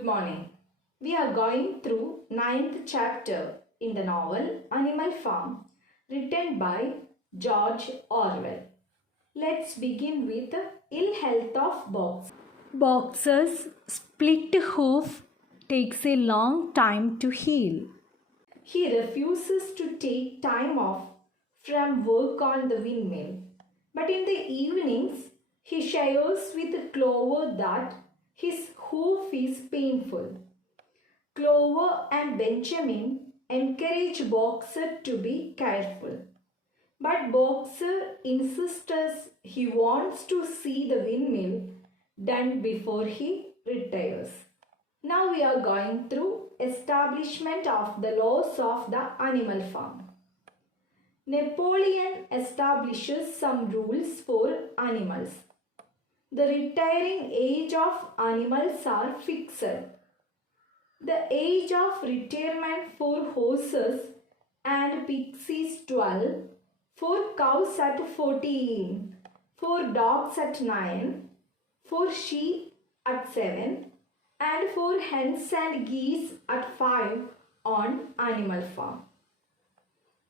Good morning. We are going through 9th chapter in the novel Animal Farm, written by George Orwell. Let's begin with the ill health of Box. Boxer's split hoof takes a long time to heal. He refuses to take time off from work on the windmill, but in the evenings he shares with Clover that his hoof is painful. Clover and Benjamin encourage Boxer to be careful, but Boxer insists he wants to see the windmill done before he retires. Now we are going through establishment of the laws of the animal farm. Napoleon establishes some rules for animals. The retiring age of animals are fixed. The age of retirement for horses and pigs is 12, for cows at 14, for dogs at 9, for sheep at 7, and for hens and geese at 5 on animal farm.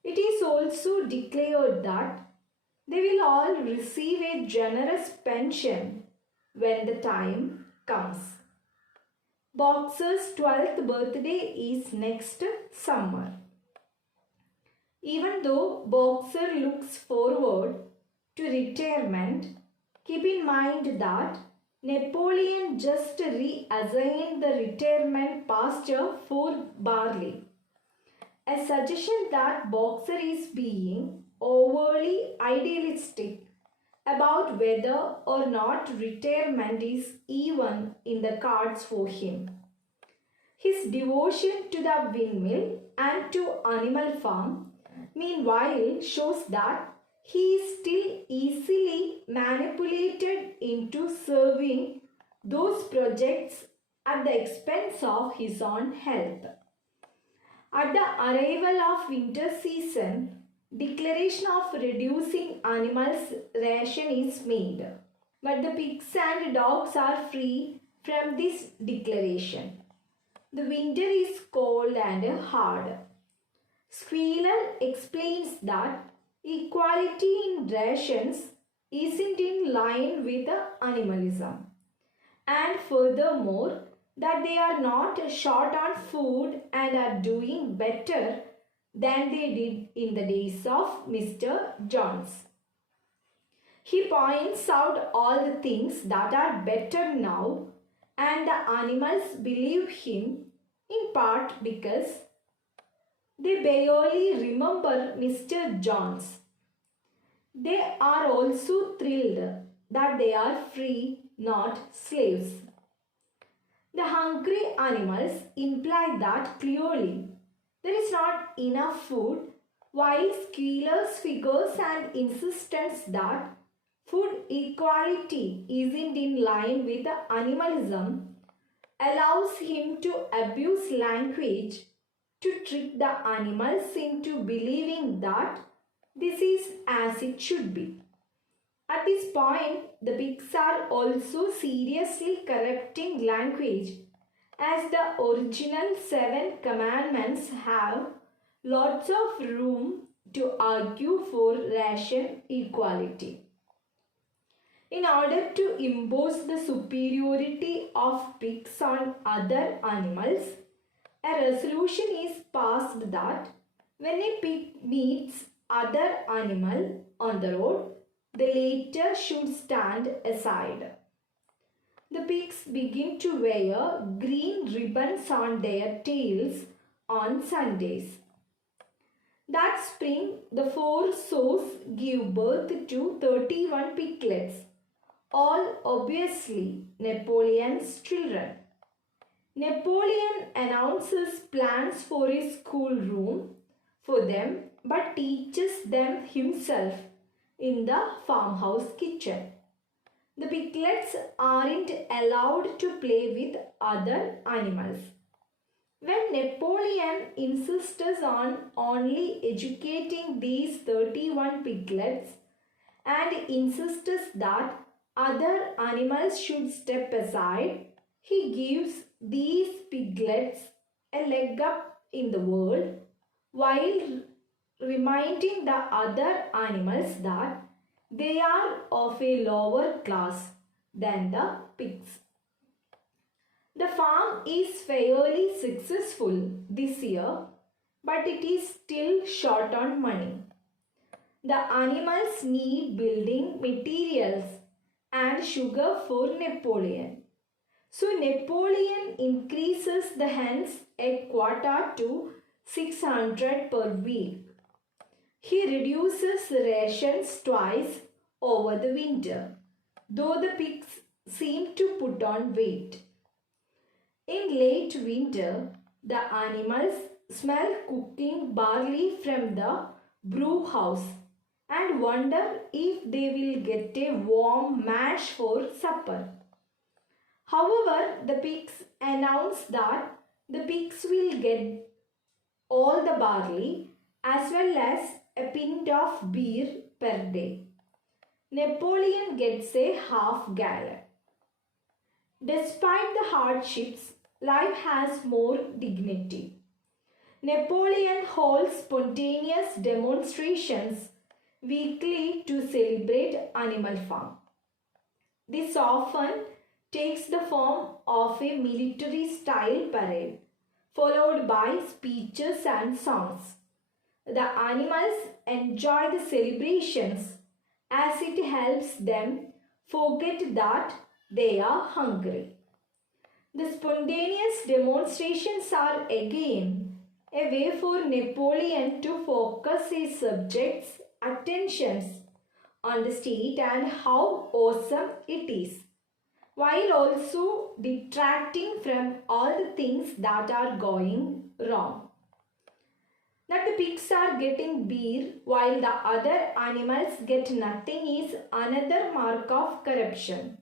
It is also declared that they will all receive a generous pension when the time comes. Boxer's 12th birthday is next summer. Even though Boxer looks forward to retirement, keep in mind that Napoleon just reassigned the retirement pasture for barley. A suggestion that Boxer is being overly idealistic about whether or not retirement is even in the cards for him. His devotion to the windmill and to animal farm, meanwhile, shows that he is still easily manipulated into serving those projects at the expense of his own health. At the arrival of winter season, declaration of reducing animals' ration is made, but the pigs and dogs are free from this declaration. The winter is cold and hard. Squealer explains that equality in rations isn't in line with animalism, and furthermore that they are not short on food and are doing better than they did in the days of Mr. Jones. He points out all the things that are better now, and the animals believe him in part because they barely remember Mr. Jones. They are also thrilled that they are free, not slaves. The hungry animals imply that clearly there is not enough food, while Squealer's figures and insistence that food equality isn't in line with animalism allows him to abuse language to trick the animals into believing that this is as it should be. At this point, the pigs are also seriously corrupting language, as the original 7 commandments have lots of room to argue for ration equality. In order to impose the superiority of pigs on other animals, a resolution is passed that when a pig meets other animal on the road, the latter should stand aside. The pigs begin to wear green ribbons on their tails on Sundays. That spring, the 4 sows give birth to 31 piglets, all obviously Napoleon's children. Napoleon announces plans for a schoolroom for them, but teaches them himself in the farmhouse kitchen. The piglets aren't allowed to play with other animals. When Napoleon insists on only educating these 31 piglets and insists that other animals should step aside, he gives these piglets a leg up in the world while reminding the other animals that they are of a lower class than the pigs. The farm is fairly successful this year, but it is still short on money. The animals need building materials and sugar for Napoleon. So Napoleon increases the hens a quota to 600 per week. He reduces rations twice over the winter, though the pigs seem to put on weight. In late winter, the animals smell cooking barley from the brew house and wonder if they will get a warm mash for supper. However, the pigs announce that the pigs will get all the barley as well as a pint of beer per day. Napoleon gets a half gallon. Despite the hardships, life has more dignity. Napoleon holds spontaneous demonstrations weekly to celebrate Animal Farm. This often takes the form of a military-style parade, followed by speeches and songs. The animals enjoy the celebrations as it helps them forget that they are hungry. The spontaneous demonstrations are again a way for Napoleon to focus his subjects' attentions on the state and how awesome it is, while also detracting from all the things that are going wrong. That the pigs are getting beer while the other animals get nothing is another mark of corruption.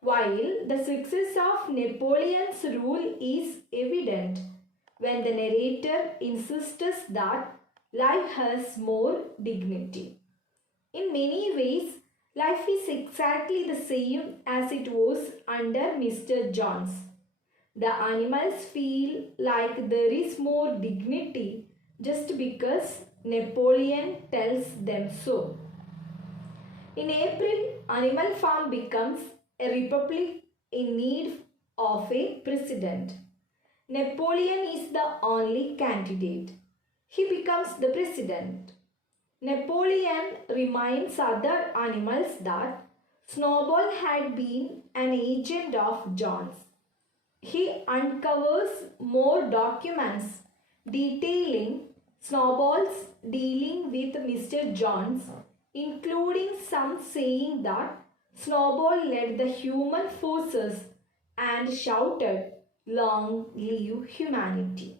While the success of Napoleon's rule is evident when the narrator insists that life has more dignity. In many ways, life is exactly the same as it was under Mr. Jones. The animals feel like there is more dignity just because Napoleon tells them so. In April, Animal Farm becomes a republic in need of a president. Napoleon is the only candidate. He becomes the president. Napoleon reminds other animals that Snowball had been an agent of John's. He uncovers more documents detailing Snowball's dealing with Mr. Jones, including some saying that Snowball led the human forces and shouted, "Long live humanity."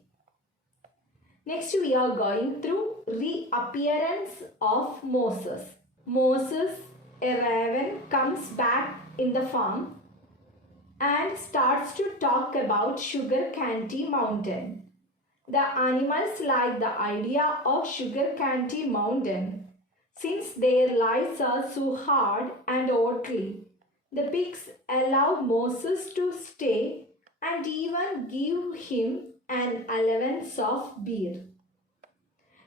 Next, we are going through reappearance of Moses. Moses, a raven, comes back in the farm and starts to talk about Sugar Candy Mountain. The animals like the idea of Sugar Candy Mountain since their lives are so hard and orderly. The pigs allow Moses to stay and even give him an allowance of beer.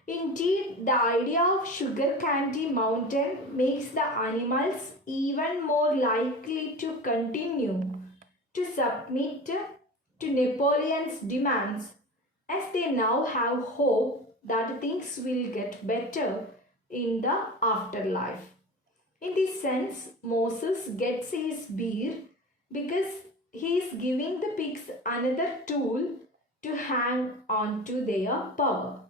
Indeed, the idea of Sugar Candy Mountain makes the animals even more likely to continue to submit to Napoleon's demands, as they now have hope that things will get better in the afterlife. In this sense, Moses gets his beer because he is giving the pigs another tool to hang on to their power.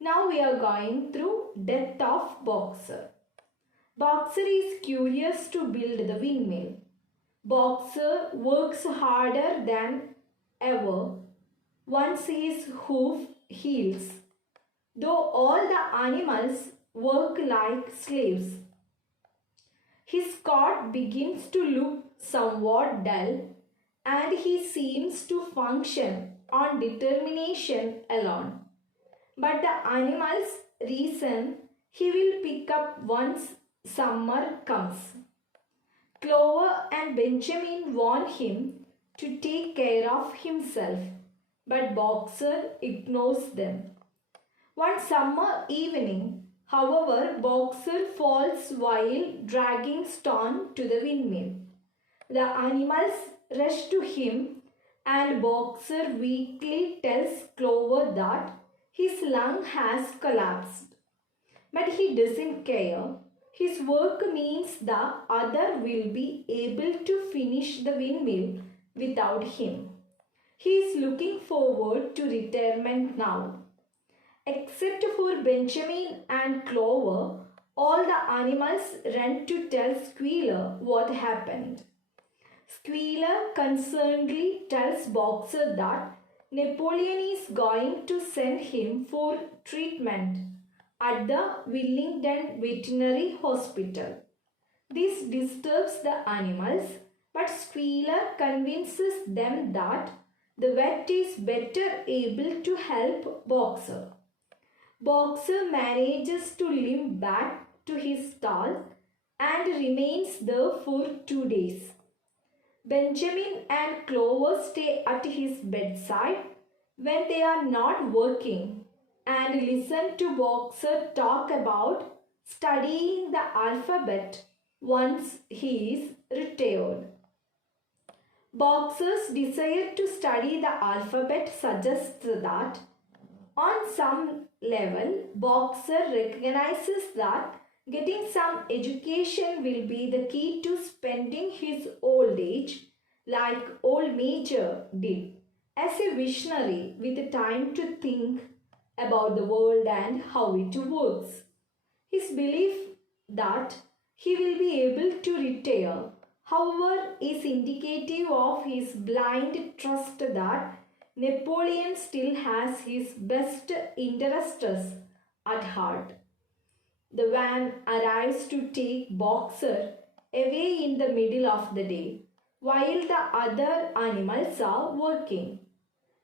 Now we are going through death of Boxer. Boxer is curious to build the windmill. Boxer works harder than ever once his hoof heals, though all the animals work like slaves. His cot begins to look somewhat dull, and he seems to function on determination alone. But the animals reason he will pick up once summer comes. Clover and Benjamin warn him to take care of himself, but Boxer ignores them. One summer evening, however, Boxer falls while dragging stone to the windmill. The animals rush to him, and Boxer weakly tells Clover that his lung has collapsed. But he doesn't care. His work means the other will be able to finish the windmill without him. He is looking forward to retirement now. Except for Benjamin and Clover, all the animals run to tell Squealer what happened. Squealer concernedly tells Boxer that Napoleon is going to send him for treatment at the Willingdon Veterinary Hospital. This disturbs the animals, but Squealer convinces them that the vet is better able to help Boxer. Boxer manages to limp back to his stall and remains there for 2 days. Benjamin and Clover stay at his bedside when they are not working and listen to Boxer talk about studying the alphabet once he is retired. Boxer's desire to study the alphabet suggests that on some level, Boxer recognizes that getting some education will be the key to spending his old age, like old Major did, as a visionary with time to think about the world and how it works. His belief that he will be able to retire, however, is indicative of his blind trust that Napoleon still has his best interests at heart. The van arrives to take Boxer away in the middle of the day, while the other animals are working.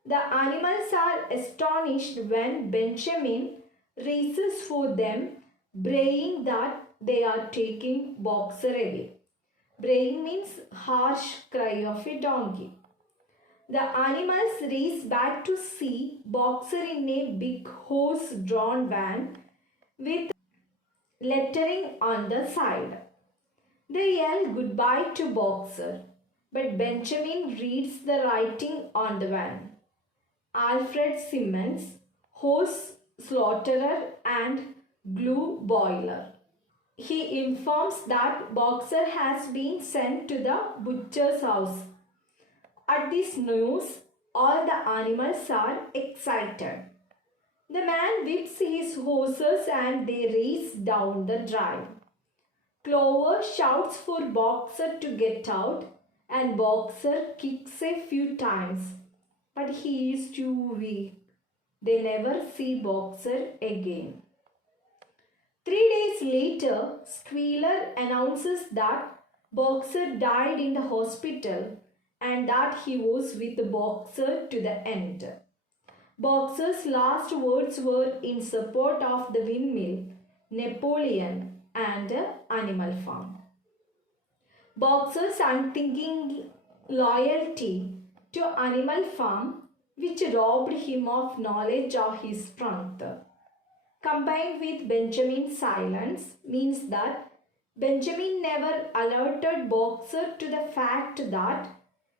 The animals are astonished when Benjamin races for them, braying that they are taking Boxer away. Braying means harsh cry of a donkey. The animals race back to see Boxer in a big horse-drawn van with lettering on the side. They yell goodbye to Boxer, but Benjamin reads the writing on the van. Alfred Simmons, horse slaughterer and glue boiler. He informs that Boxer has been sent to the butcher's house. At this news, all the animals are excited. The man whips his horses and they race down the drive. Clover shouts for Boxer to get out and Boxer kicks a few times, but he is too weak. They never see Boxer again. 3 days later, Squealer announces that Boxer died in the hospital and that he was with Boxer to the end. Boxer's last words were in support of the windmill, Napoleon, and Animal Farm. Boxer's unthinking loyalty to Animal Farm, which robbed him of knowledge of his strength, combined with Benjamin's silence, means that Benjamin never alerted Boxer to the fact that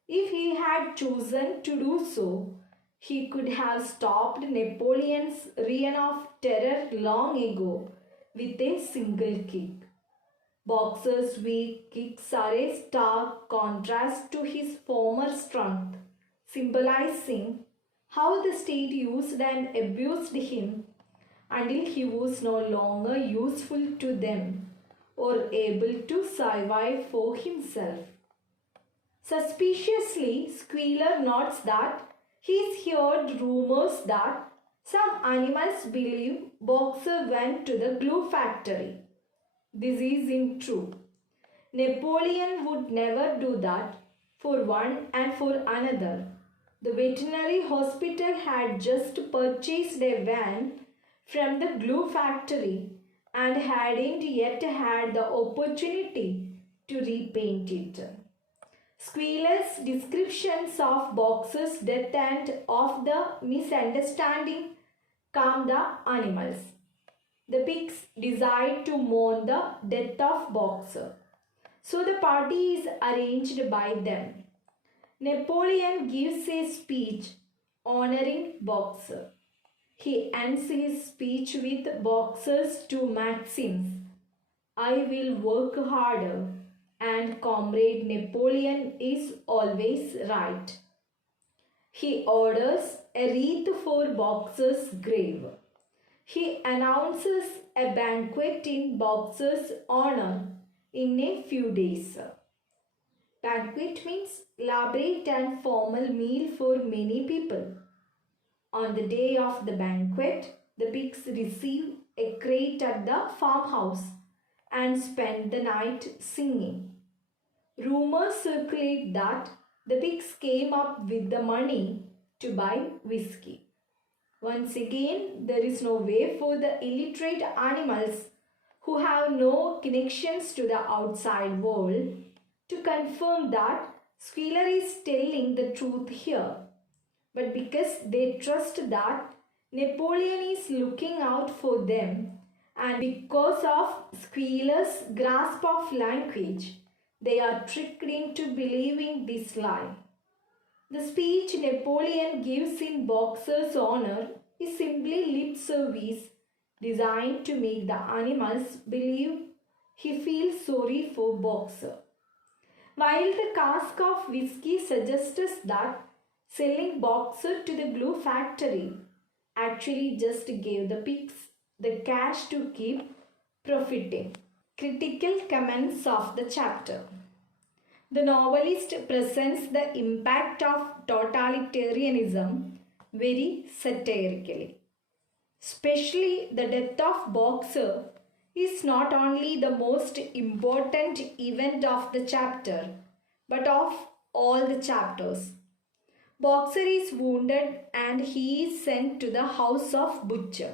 if he had chosen to do so, he could have stopped Napoleon's reign of terror long ago with a single kick. Boxer's weak kicks are a stark contrast to his former strength, symbolizing how the state used and abused him until he was no longer useful to them or able to survive for himself. Suspiciously, Squealer notes that he's heard rumors that some animals believe Boxer went to the glue factory. This isn't true. Napoleon would never do that for one and for another. The veterinary hospital had just purchased a van from the glue factory and hadn't yet had the opportunity to repaint it. Squealer's descriptions of Boxer's death and of the misunderstanding calmed the animals. The pigs decide to mourn the death of Boxer, so the party is arranged by them. Napoleon gives a speech honoring Boxer. He ends his speech with Boxer's two maxims: I will work harder, and Comrade Napoleon is always right. He orders a wreath for Boxer's grave. He announces a banquet in Boxer's honor in a few days. Banquet means elaborate and formal meal for many people. On the day of the banquet, the pigs receive a crate at the farmhouse and spend the night singing. Rumors circulate that the pigs came up with the money to buy whiskey. Once again, there is no way for the illiterate animals who have no connections to the outside world to confirm that Squealer is telling the truth here. But because they trust that Napoleon is looking out for them, and because of Squealer's grasp of language, they are tricked into believing this lie. The speech Napoleon gives in Boxer's honor is simply lip service designed to make the animals believe he feels sorry for Boxer. While the cask of whiskey suggests that selling Boxer to the glue factory actually just gave the pigs the cash to keep profiting. Critical comments of the chapter. The novelist presents the impact of totalitarianism very satirically. Especially the death of Boxer is not only the most important event of the chapter, but of all the chapters. Boxer is wounded and he is sent to the house of butcher.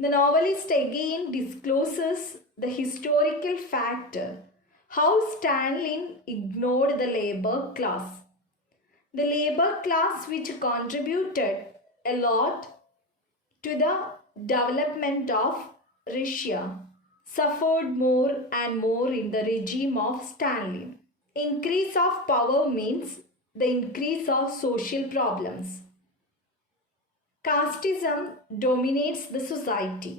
The novelist again discloses the historical factor how Stalin ignored the labor class. The labor class, which contributed a lot to the development of Russia, suffered more and more in the regime of Stalin. Increase of power means the increase of social problems. Casteism dominates the society.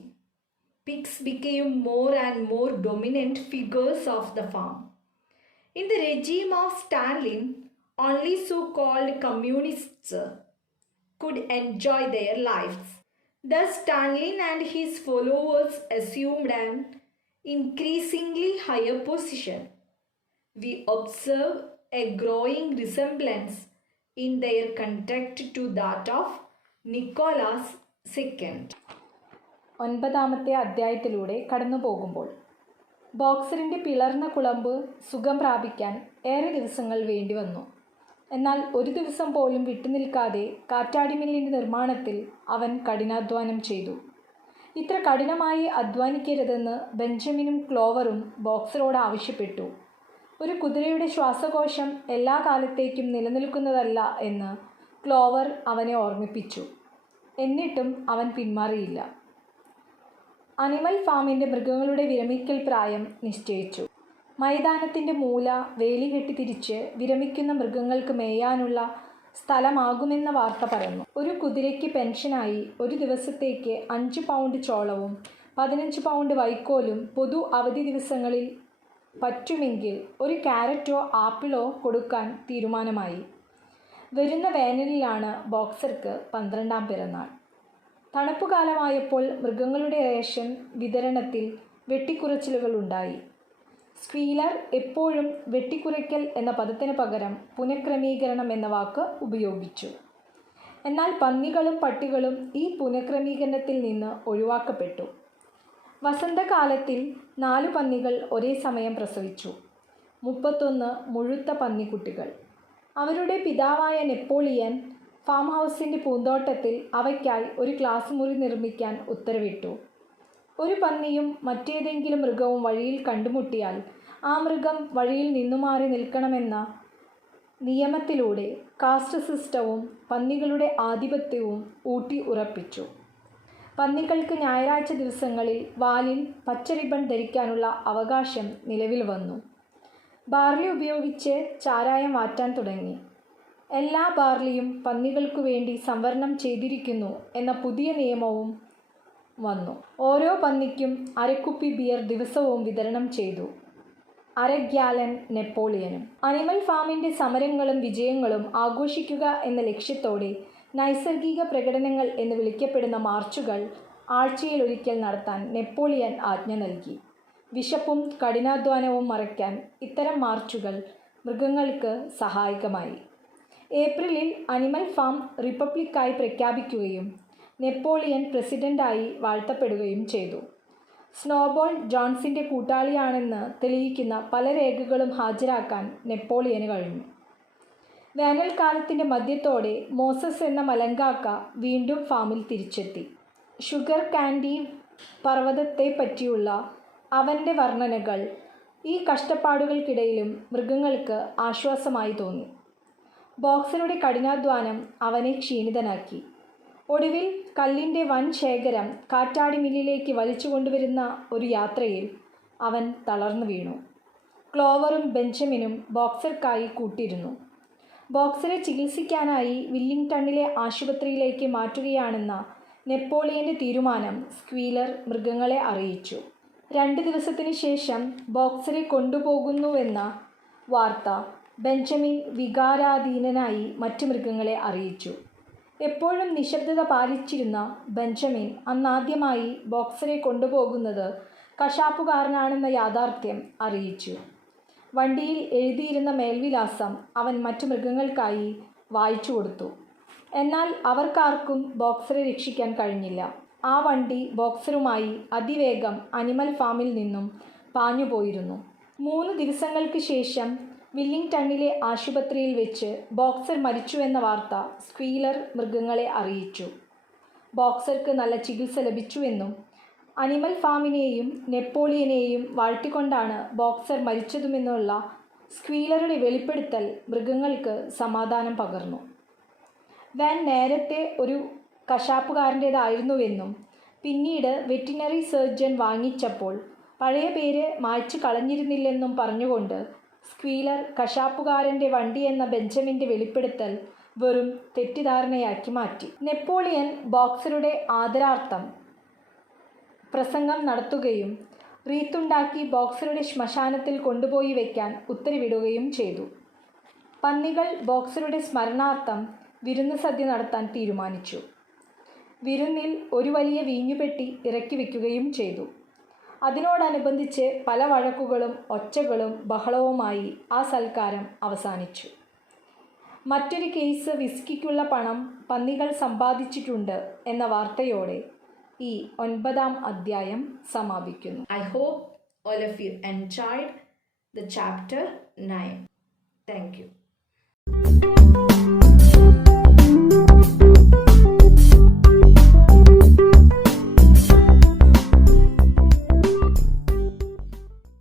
Pigs became more and more dominant figures of the farm. In the regime of Stalin, only so-called communists could enjoy their lives. Thus, Stalin and his followers assumed an increasingly higher position. We observe a growing resemblance in their conduct to that of Nicholas II. 9-ാമത്തെ അധ്യായത്തിലൂടെ കടന്നു പോകുമ്പോൾ ബോക്സറിൻ്റെ പിളർന്ന കുളമ്പ് സുഖം പ്രാപിക്കാൻ ഏറെ ദിവസങ്ങൾ വേണ്ടി വന്നു. എന്നാൽ ഒരു ദിവസം പോലും വിട്ടുനിൽക്കാതെ കാറ്റാടിമില്ലിൻ്റെ നിർമ്മാണത്തിൽ അവൻ കഠിനാധ്വാനം ചെയ്തു. ഇത്ര കഠിനമായി അധ്വാനിക്കരുതെന്ന് ബെഞ്ചമിനും ക്ലോവറും ബോക്സറോട് ആവശ്യപ്പെട്ടു. ഒരു കുതിരയുടെ ശ്വാസകോശം എല്ലാ കാലത്തേക്കും നിലനിൽക്കുന്നതല്ല എന്ന് ക്ലോവർ അവനെ ഓർമ്മിപ്പിച്ചു. എന്നിട്ടും അവൻ പിന്മാറിയില്ല. അനിമൽ ഫാമിൻ്റെ മൃഗങ്ങളുടെ വിരമിക്കൽ പ്രായം നിശ്ചയിച്ചു. മൈതാനത്തിൻ്റെ മൂല വേലി കെട്ടി തിരിച്ച് വിരമിക്കുന്ന മൃഗങ്ങൾക്ക് മേയാനുള്ള സ്ഥലമാകുമെന്ന വാർത്ത പരന്നു. ഒരു കുതിരയ്ക്ക് പെൻഷനായി ഒരു ദിവസത്തേക്ക് 5 പൗണ്ട് ചോളവും 15 പൗണ്ട് വൈക്കോലും പൊതു അവധി ദിവസങ്ങളിൽ പറ്റുമെങ്കിൽ ഒരു ക്യാരറ്റോ ആപ്പിളോ കൊടുക്കാൻ തീരുമാനമായി. വരുന്ന വേനലിലാണ് ബോക്സർക്ക് 12-ാം പിറന്നാൾ. തണുപ്പുകാലമായപ്പോൾ മൃഗങ്ങളുടെ റേഷൻ വിതരണത്തിൽ വെട്ടിക്കുറച്ചിലുകളുണ്ടായി. സ്ക്വീലർ എപ്പോഴും വെട്ടിക്കുറയ്ക്കൽ എന്ന പദത്തിന് പകരം പുനഃക്രമീകരണം എന്ന വാക്ക് ഉപയോഗിച്ചു. എന്നാൽ പന്നികളും പട്ടികളും ഈ പുനഃക്രമീകരണത്തിൽ നിന്ന് ഒഴിവാക്കപ്പെട്ടു. വസന്തകാലത്തിൽ 4 പന്നികൾ ഒരേ സമയം പ്രസവിച്ചു. 31 മുഴുത്ത പന്നിക്കുട്ടികൾ. അവരുടെ പിതാവായ നെപ്പോളിയൻ ഫാം ഹൗസിൻ്റെ പൂന്തോട്ടത്തിൽ അവയ്ക്കായി ഒരു ക്ലാസ് മുറി നിർമ്മിക്കാൻ ഉത്തരവിട്ടു. ഒരു പന്നിയും മറ്റേതെങ്കിലും മൃഗവും വഴിയിൽ കണ്ടുമുട്ടിയാൽ ആ മൃഗം വഴിയിൽ നിന്നുമാറി നിൽക്കണമെന്ന നിയമത്തിലൂടെ കാസ്റ്റ് സിസ്റ്റവും പന്നികളുടെ ആധിപത്യവും ഊട്ടി ഉറപ്പിച്ചു. പന്നികൾക്ക് ഞായറാഴ്ച ദിവസങ്ങളിൽ വാലിൽ പച്ച റിബൺ ധരിക്കാനുള്ള അവകാശം നിലവിൽ വന്നു. ബാർലി ഉപയോഗിച്ച് ചാരായം വാറ്റാൻ തുടങ്ങി. എല്ലാ ബാർലിയും പന്നികൾക്കു വേണ്ടി സംവരണം ചെയ്തിരിക്കുന്നു എന്ന പുതിയ നിയമവും വന്നു. ഓരോ പന്നിക്കും അരക്കുപ്പി ബിയർ ദിവസവും വിതരണം ചെയ്തു. അരഗ്യാലൻ നെപ്പോളിയനും. അനിമൽ ഫാമിൻ്റെ സമരങ്ങളും വിജയങ്ങളും ആഘോഷിക്കുക എന്ന ലക്ഷ്യത്തോടെ നൈസർഗിക പ്രകടനങ്ങൾ എന്ന് വിളിക്കപ്പെടുന്ന മാർച്ചുകൾ ആഴ്ചയിലൊരിക്കൽ നടത്താൻ നെപ്പോളിയൻ ആജ്ഞ നൽകി. വിശപ്പും കഠിനാധ്വാനവും മറയ്ക്കാൻ ഇത്തരം മാർച്ചുകൾ മൃഗങ്ങൾക്ക് സഹായകമായി. ഏപ്രിലിൽ അനിമൽ ഫാം റിപ്പബ്ലിക്കായി പ്രഖ്യാപിക്കുകയും നെപ്പോളിയൻ പ്രസിഡൻ്റായി വാഴ്ത്തപ്പെടുകയും ചെയ്തു. സ്നോബോൾ ജോൺസിൻ്റെ കൂട്ടാളിയാണെന്ന് തെളിയിക്കുന്ന പല രേഖകളും ഹാജരാക്കാൻ നെപ്പോളിയന് കഴിഞ്ഞു. വേനൽക്കാലത്തിൻ്റെ മധ്യത്തോടെ മോസസ് എന്ന മലങ്കാക്ക വീണ്ടും ഫാമിൽ തിരിച്ചെത്തി. ഷുഗർ കാൻഡി പർവ്വതത്തെപ്പറ്റിയുള്ള അവൻ്റെ വർണ്ണനകൾ ഈ കഷ്ടപ്പാടുകൾക്കിടയിലും മൃഗങ്ങൾക്ക് ആശ്വാസമായി തോന്നി. ബോക്സറുടെ കഠിനാധ്വാനം അവനെ ക്ഷീണിതനാക്കി. ഒടുവിൽ കല്ലിൻ്റെ വൻ ശേഖരം കാറ്റാടി മില്ലിലേക്ക് വലിച്ചു കൊണ്ടുവരുന്ന ഒരു യാത്രയിൽ അവൻ തളർന്നു വീണു. ക്ലോവറും ബെഞ്ചമിനും ബോക്സർക്കായി കൂട്ടിരുന്നു. ബോക്സറെ ചികിത്സിക്കാനായി വില്ലിംഗ്ടണിലെ ആശുപത്രിയിലേക്ക് മാറ്റുകയാണെന്ന നെപ്പോളിയൻ്റെ തീരുമാനം സ്ക്വീലർ മൃഗങ്ങളെ അറിയിച്ചു. 2 ദിവസത്തിനു ശേഷം ബോക്സറെ കൊണ്ടുപോകുന്നുവെന്ന വാർത്ത ബെഞ്ചമിൻ വികാരാധീനനായി മറ്റു മൃഗങ്ങളെ അറിയിച്ചു. എപ്പോഴും നിശബ്ദത പാലിച്ചിരുന്ന ബെഞ്ചമിൻ അന്നാദ്യമായി ബോക്സറെ കൊണ്ടുപോകുന്നത് കശാപ്പുകാരനാണെന്ന യാഥാർത്ഥ്യം അറിയിച്ചു. വണ്ടിയിൽ എഴുതിയിരുന്ന മേൽവിലാസം അവൻ മറ്റു മൃഗങ്ങൾക്കായി വായിച്ചു കൊടുത്തു. എന്നാൽ അവർക്കാർക്കും ബോക്സറെ രക്ഷിക്കാൻ കഴിഞ്ഞില്ല. ആ വണ്ടി ബോക്സറുമായി അതിവേഗം അനിമൽ ഫാമിൽ നിന്നും പാഞ്ഞുപോയിരുന്നു. 3 ദിവസങ്ങൾക്ക് ശേഷം വില്ലിംഗ്ടണിലെ ആശുപത്രിയിൽ വെച്ച് ബോക്സർ മരിച്ചുവെന്ന വാർത്ത സ്ക്വീലർ മൃഗങ്ങളെ അറിയിച്ചു. ബോക്സർക്ക് നല്ല ചികിത്സ ലഭിച്ചുവെന്നും അനിമൽ ഫാമിനെയും നെപ്പോളിയനെയും വാഴ്ത്തിക്കൊണ്ടാണ് ബോക്സർ മരിച്ചതുമെന്നുള്ള സ്ക്വീലറുടെ വെളിപ്പെടുത്തൽ മൃഗങ്ങൾക്ക് സമാധാനം പകർന്നു. വാൻ നേരത്തെ ഒരു കശാപ്പുകാരൻ്റേതായിരുന്നുവെന്നും പിന്നീട് വെറ്റിനറി സർജൻ വാങ്ങിച്ചപ്പോൾ പഴയ പേര് മായ്ച്ചു കളഞ്ഞിരുന്നില്ലെന്നും പറഞ്ഞുകൊണ്ട് സ്ക്വീലർ കശാപ്പുകാരൻ്റെ വണ്ടി എന്ന ബെഞ്ചമിൻ്റെ വെളിപ്പെടുത്തൽ വെറും തെറ്റിദ്ധാരണയാക്കി മാറ്റി. നെപ്പോളിയൻ ബോക്സറുടെ ആദരാർത്ഥം പ്രസംഗം നടത്തുകയും റീത്തുണ്ടാക്കി ബോക്സറുടെ ശ്മശാനത്തിൽ കൊണ്ടുപോയി വയ്ക്കാൻ ഉത്തരവിടുകയും ചെയ്തു. പന്നികൾ ബോക്സറുടെ സ്മരണാർത്ഥം വിരുന്ന് സദ്യ നടത്താൻ തീരുമാനിച്ചു. വിരുന്നിൽ ഒരു വലിയ വീഞ്ഞുപെട്ടി ഇറക്കി വയ്ക്കുകയും ചെയ്തു. അതിനോടനുബന്ധിച്ച് പല വഴക്കുകളും ഒച്ചകളും ബഹളവുമായി ആ സൽക്കാരം അവസാനിച്ചു. മറ്റൊരു കേസ് വിസ്കിക്കുള്ള പണം പന്നികൾ സമ്പാദിച്ചിട്ടുണ്ട് എന്ന വാർത്തയോടെ ഈ 9-ാം അധ്യായം സമാപിക്കുന്നു. I hope all of you enjoyed the chapter 9. Thank you.